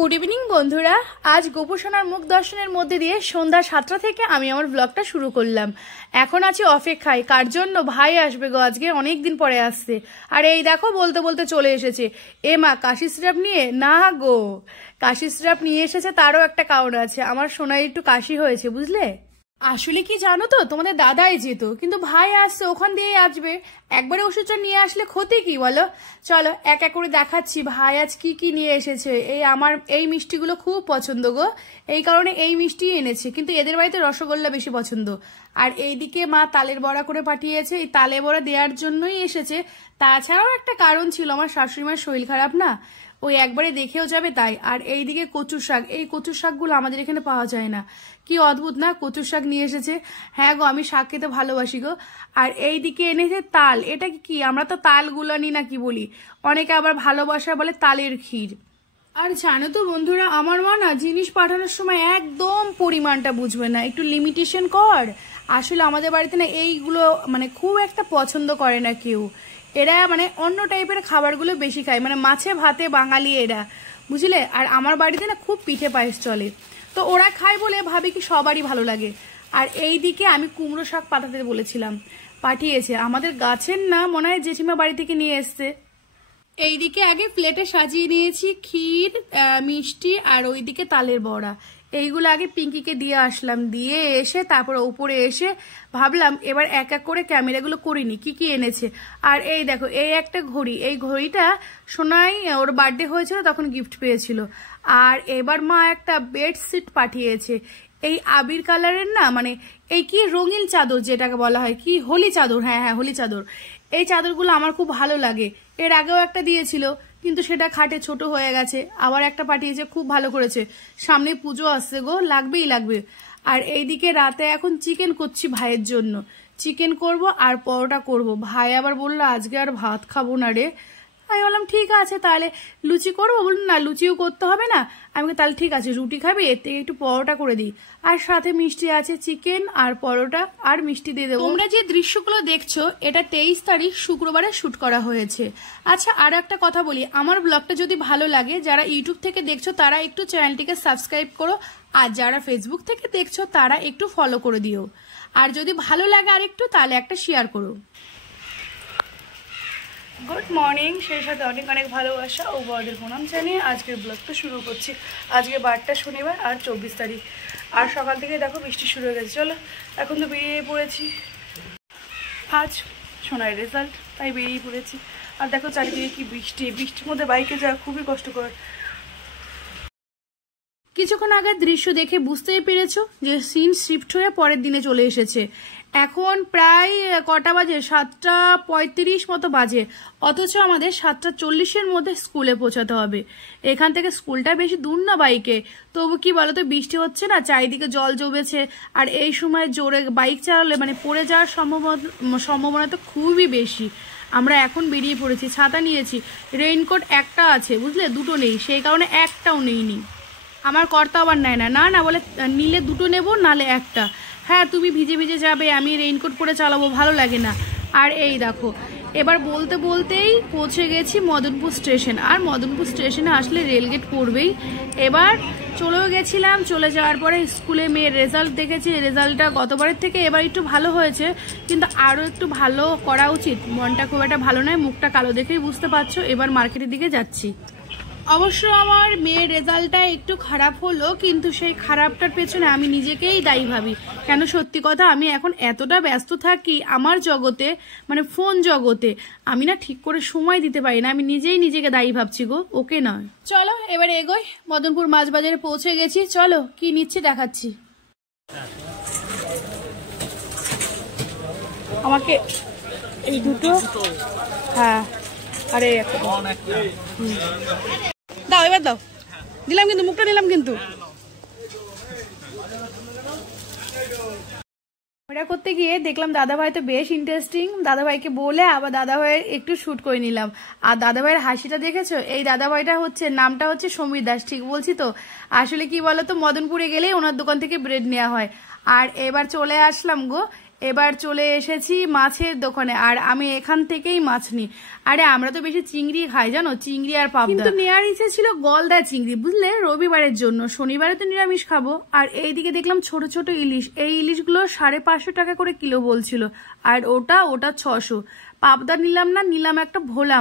Good evening বন্ধুরা। আজ গোপুসোনার মুখ দর্শনের মধ্যে দিয়ে সন্ধ্যা 7টা থেকে আমি আমার ব্লগটা শুরু করলাম। এখন আছি অপেক্ষায়, কার জন্য? ভাই আসবে গো, আজকে অনেক দিন পরে আসছে। আর এই দেখো বলতে বলতে চলে এসেছে। এ মা, কাশি সিরাপ নিয়ে? না গো, কাশি সিরাপ নিয়ে এসেছে তারও একটা কারণ আছে। আমার সোনায় একটু কাশি হয়েছে, বুঝলে। আসলে কি জানো তো, তোমাদের দাদাই যেত, কিন্তু ভাই আসছে, ওখান দিয়ে আসবে। একবারে ওষুধটা নিয়ে আসলে ক্ষতি কি বলো? চলো এক এক করে দেখাচ্ছি ভাই আজ কি কি নিয়ে এসেছে। আমার এই মিষ্টিগুলো খুব পছন্দ গো, এই কারণে এই মিষ্টি এনেছে। কিন্তু এদের বাড়িতে রসগোল্লা বেশি পছন্দ। আর এইদিকে মা তালের বড়া করে পাঠিয়েছে, এই তালে বড়া দেওয়ার জন্যই এসেছে। তাছাড়াও একটা কারণ ছিল, আমার শাশুড়ি মার শরীর খারাপ না, ওই একবারে দেখেও যাবে তাই। আর এইদিকে কচুর শাক, এই কচুর শাকগুলো আমাদের এখানে পাওয়া যায় না। কি অদ্ভুত না, কচুর শাক নিয়ে এসেছে। হ্যাঁ গো, আমি শাক খেতে ভালোবাসি গো। আর এইদিকে এনেছে তাল। এটা কি, আমরা তো তাল গুলানি না কি বলি, অনেকে আবার ভালোবাসা বলে তালের ক্ষীর। আর জানো তো বন্ধুরা, আমার মা না জিনিস পাঠানোর সময় একদম পরিমাণটা বুঝবে না, একটু লিমিটেশন কর। আসলে আমাদের বাড়িতে না এইগুলো মানে খুব একটা পছন্দ করে না কেউ। এরা মানে অন্য টাইপের খাবারগুলো বেশি খায়, মানে মাছে ভাতে বাঙালি এরা, বুঝলে। আর আমার বাড়িতে না খুব পিঠে পায়েস চলে, তো ওরা খায় বলে ভাবি কি সবারই ভালো লাগে। আর এই দিকে আমি কুমড়ো শাক পাঠাতে বলেছিলাম, পাঠিয়েছে। আমাদের গাছের না, মনে হয় জেঠিমা বাড়ি থেকে নিয়ে এসছে। এইদিকে আগে প্লেটে সাজিয়ে নিয়েছি ক্ষীর, মিষ্টি, আর ওইদিকে তালের বড়া। এইগুলো আগে পিঙ্কিকে দিয়ে আসলাম, দিয়ে এসে তারপর উপরে এসে ভাবলাম এবার এক এক করে ক্যামেরাগুলো করিনি কি কি এনেছে। আর এই দেখো, এই একটা ঘড়ি, এই ঘড়িটা সোনাই ওর বার্থডে হয়েছিল তখন গিফট পেয়েছিল। আর এবার মা একটা বেডশিট পাঠিয়েছে, এই আবির কালারের না, মানে এই কি রঙিন চাদর যেটাকে বলা হয়, কি হোলি চাদর, হ্যাঁ হ্যাঁ হোলি চাদর। এই চাদরগুলো আমার খুব ভালো লাগে। এর আগেও একটা দিয়েছিল, কিন্তু সেটা খাটে ছোট হয়ে গেছে। আবার একটা পাঠিয়েছে, খুব ভালো করেছে। সামনে পুজো আসছে গো, লাগবেই লাগবে। আর এইদিকে রাতে এখন চিকেন করছি ভাইয়ের জন্য, চিকেন করব আর পরোটা করব। ভাই আবার বললো আজকে আর ভাত খাবো না রে। আমি বললাম ঠিক আছে তাহলে লুচি করবো। বলুন না, লুচিও করতে হবে না। আমি তাহলে ঠিক আছে, রুটি খাবি, এর থেকে একটু পরোটা করে দিই। আর সাথে মিষ্টি আছে, চিকেন আর পরোটা আর মিষ্টি দিয়ে দেবো। তোমরা যে দৃশ্যগুলো দেখছো, এটা 23 তারিখ শুক্রবারে শুট করা হয়েছে। আচ্ছা, আর একটা কথা বলি, আমার ব্লগটা যদি ভালো লাগে, যারা ইউটিউব থেকে দেখছো তারা একটু চ্যানেলটিকে সাবস্ক্রাইব করো, আর যারা ফেসবুক থেকে দেখছো তারা একটু ফলো করে দিও। আর যদি ভালো লাগে আর একটু, তাহলে একটা শেয়ার করো। গুড মর্নিং, সেই সাথে অনেক অনেক ভালোবাসা ও বড়দের প্রণাম জানিয়ে আজকের ব্লগটা শুরু করছি। আজকে বারটা শনিবার আর 24 তারিখ। আর সকাল থেকে দেখো বৃষ্টি শুরু হয়ে গেছে। চলো এখন তো বেরিয়ে পড়েছি, আজ সোনার রেজাল্ট, তাই বেরিয়ে পড়েছি। আর দেখো চারিদিকে কি বৃষ্টি, বৃষ্টির মধ্যে বাইকে যাওয়া খুবই কষ্টকর। কিছুক্ষণ আগের দৃশ্য দেখে বুঝতেই পেরেছো যে সিন শিফট হয়ে পরের দিনে চলে এসেছে। এখন প্রায় কটা বাজে, 7:35 মতো বাজে, অথচ আমাদের 7:40-এর মধ্যে স্কুলে পৌঁছাতে হবে। এখান থেকে স্কুলটা বেশি দূর না বাইকে, তবু কি বলতো, বৃষ্টি হচ্ছে না, চারিদিকে জল জমেছে। আর এই সময় জোরে বাইক চালালে মানে পড়ে যাওয়ার সম্ভাবনা তো খুবই বেশি। আমরা এখন বেরিয়ে পড়েছি, ছাতা নিয়েছি, রেইনকোট একটা আছে বুঝলে, দুটো নেই, সেই কারণে একটাও নেইনি। আমার কর্তা আবার নেয় না, না না বলে নিলে দুটো নেব নালে একটা। হ্যাঁ তুমি ভিজে ভিজে যাবে, আমি রেইনকোট পরে চালাবো, ভালো লাগে না। আর এই দেখো, এবার বলতে বলতেই পৌঁছে গেছি মদনপুর স্টেশন। আর মদনপুর স্টেশনে আসলে রেলগেট পড়বেই। এবার চলেও গেছিলাম, চলে যাওয়ার পরে স্কুলে মেয়ের রেজাল্ট দেখেছি। রেজাল্টটা গতবারের থেকে এবার একটু ভালো হয়েছে, কিন্তু আরও একটু ভালো করা উচিত। মনটা খুব একটা ভালো নয়, মুখটা কালো দেখেই বুঝতে পারছো। এবার মার্কেটের দিকে যাচ্ছি। অবশ্য আমার মেয়ের রেজাল্টটা একটু খারাপ হলো, কিন্তু সেই খারাপটার পেছনে আমি নিজেকেই দায়ী ভাবি। কেন, সত্যি কথা, আমি এখন এতটা ব্যস্ত থাকি আমার জগতে, মানে ফোন জগতে, আমি না ঠিক করে সময় দিতে পারি না। আমি নিজেই নিজেকে দায়ী ভাবছি গো, ওকে নয়। চলো এবার এগোই, মদনপুর মাছ বাজারে পৌঁছে গেছি। চলো কি নিচ্ছি দেখাচ্ছি। আমাকে এই দুটো, হ্যাঁ, আরে একটা দাও, এবার দাও, দিলাম কিন্তু, মুখটা নিলাম কিন্তু। ওটা করতে গিয়ে দেখলাম দাদাভাই তো বেশ ইন্টারেস্টিং। দাদাভাইকে বলে আবার দাদাভাইয়ের একটু শুট করে নিলাম। আর দাদাভাইয়ের হাসিটা দেখেছো? এই দাদাভাইটা হচ্ছে, নামটা হচ্ছে সমীর দাস, ঠিক বলছি তো? আসলে কি বলতো, মদনপুরে গেলেই ওনার দোকান থেকে ব্রেড নেওয়া হয়। আর এবার চলে আসলাম গো এবার চলে এসেছি মাছের দোকানে, আর আমি এখান থেকেই মাছ নিই। আরে আমরা তো বেশি চিংড়ি খাই জানো, চিংড়ি আর পাবদা, কিন্তু নেওয়ার ইচ্ছে ছিল গলদা চিংড়ি বুঝলে, রবিবারের জন্য। শনিবারে তো নিরামিষ খাবো। আর এইদিকে দেখলাম ছোট ছোট ইলিশ, এই ইলিশগুলো 550 টাকা করে কিলো বলছিল, আর ওটা 600। পাবদা নিলাম না, নিলাম একটা ভোলা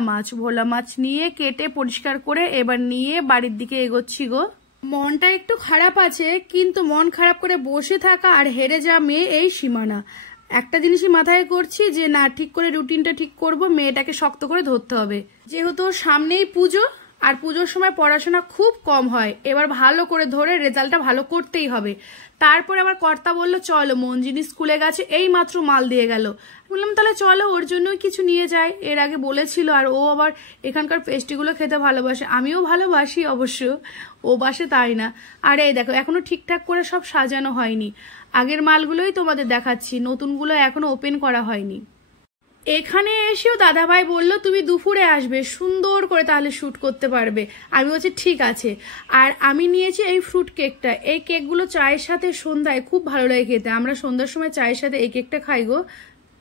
মাছ নিয়ে কেটে পরিষ্কার করে এবার নিয়ে বাড়ির দিকে এগোচ্ছি গো। মনটা একটু খারাপ আছে, কিন্তু মন খারাপ করে বসে থাকা আর হেরে যাওয়া মেয়ে এই সীমানা। একটা জিনিসই মাথায় করছি যে না, ঠিক করে রুটিনটা ঠিক করব, মেয়েটাকে শক্ত করে ধরতে হবে। যেহেতু সামনেই পুজো, আর পুজোর সময় পড়াশোনা খুব কম হয়, এবার ভালো করে ধরে রেজাল্টটা ভালো করতেই হবে। তারপরে আমার কর্তা বলল চলো, মঞ্জিনী স্কুলে গেছে, এই মাত্র মাল দিয়ে গেল। বললাম তাহলে চলো, ওর জন্যই কিছু নিয়ে যাই, এর আগে বলেছিল। আর ও আবার এখানকার পেস্ট্রিগুলো খেতে ভালোবাসে, আমিও ভালোবাসি অবশ্য, ও বাসে তাই না। আর এই দেখো এখনো ঠিকঠাক করে সব সাজানো হয়নি, আগের মালগুলোই তোমাদের দেখাচ্ছি, নতুনগুলো এখনো ওপেন করা হয়নি। এখানে এসেও দাদাভাই বলল তুমি দুপুরে আসবে, সুন্দর করে তাহলে শ্যুট করতে পারবে। আমি বলছি ঠিক আছে। আর আমি নিয়েছি এই ফ্রুট কেকটা, এই কেকগুলো চায়ের সাথে সন্ধ্যায় খুব ভালো লাগে খেতে, আমরা সন্ধ্যার সময় চায়ের সাথে এই কেকটা খাই গো।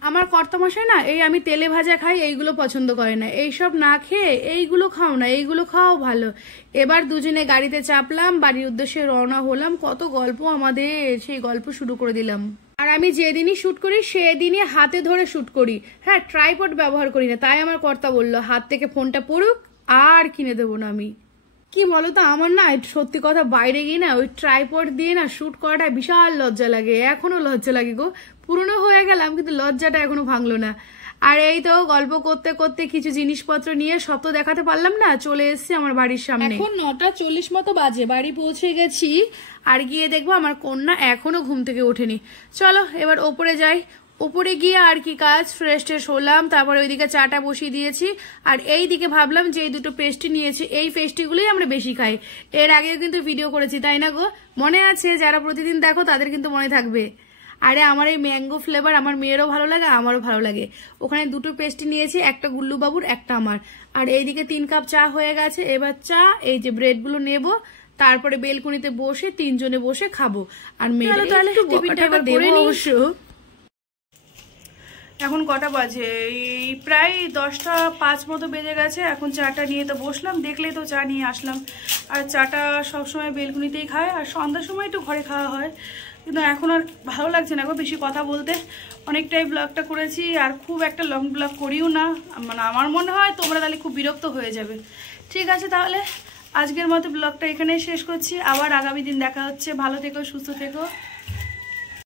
আমার কর্তামশাই না এই আমি তেলে ভাজা খাই এইগুলো পছন্দ করে না, এইসব না খেয়ে এইগুলো খাও না, এইগুলো খাও ভালো। এবার দুজনে গাড়িতে চাপলাম, বাড়ির উদ্দেশ্যে রওনা হলাম। কত গল্প আমাদের, সেই গল্প শুরু করে দিলাম। আর আমি যেদিনই শ্যুট করি সেদিনই হাতে ধরে শ্যুট করি, হ্যাঁ ট্রাইপড ব্যবহার করি না। তাই আমার কর্তা বললো হাত থেকে ফোনটা পড়ুক, আর কিনে দেবো না আমি। কি বলতো, আমার না সত্যি কথা বাইরে গিয়ে না ওই ট্রাইপড দিয়ে না শ্যুট করাটা বিশাল লজ্জা লাগে, এখনো লজ্জা লাগে গো। পুরনো হয়ে গেলাম কিন্তু লজ্জাটা এখনো ভাঙলো না। আর এই তো গল্প করতে করতে কিছু জিনিসপত্র নিয়ে, সব তো দেখাতে পারলাম না, চলে এসেছি আমার বাড়ির সামনে। এখন 9:40 মতো বাজে, বাড়ি পৌঁছে গেছি। আর গিয়ে দেখবো আমার কন্যা এখনো ঘুম থেকে ওঠেনি। চলো এবার ওপরে যাই। উপরে গিয়ে আর কি কাজ, ফ্রেশ ট্রেশ হলাম, তারপরে ওইদিকে চাটা বসিয়ে দিয়েছি। আর এই দিকে ভাবলাম যে এই দুটো পেস্ট্রি নিয়েছি, এই পেস্ট্রিগুলোই আমরা বেশি খাই। এর আগেও কিন্তু ভিডিও করেছি তাই না গো, মনে আছে? যারা প্রতিদিন দেখো তাদের কিন্তু মনে থাকবে। আরে আমার এই ম্যাঙ্গো ফ্লেভার আমার মেয়েরও ভালো লাগে, আমারও ভালো লাগে। ওখানে দুটো পেস্ট্রি নিয়েছি, একটা গুল্লু বাবুর, একটা আমার। আর এইদিকে 3 কাপ চা হয়ে গেছে। এবার চা, এই যে ব্রেডগুলো নেবো, তারপরে বেলকুনিতে বসে 3 জনে বসে খাবো। আর মেয়ের অবশ্য এখন কটা বাজে, এই প্রায় 10:05 মতো বেজে গেছে। এখন চাটা নিয়ে তো বসলাম, দেখলেই তো চা নিয়ে আসলাম। আর চাটা সবসময় বেলকুনিতেই খায়, আর সন্ধ্যার সময় একটু ঘরে খাওয়া হয়। কিন্তু এখন আর ভালো লাগছে না গো বেশি কথা বলতে, অনেকটাই ব্লগটা করেছি, আর খুব একটা লং ব্লগ করিও না, মানে আমার মনে হয় তোমরা তাহলে খুব বিরক্ত হয়ে যাবে। ঠিক আছে তাহলে আজকের মতো ব্লগটা এখানেই শেষ করছি, আবার আগামী দিন দেখা হচ্ছে। ভালো থেকো, সুস্থ থেকো।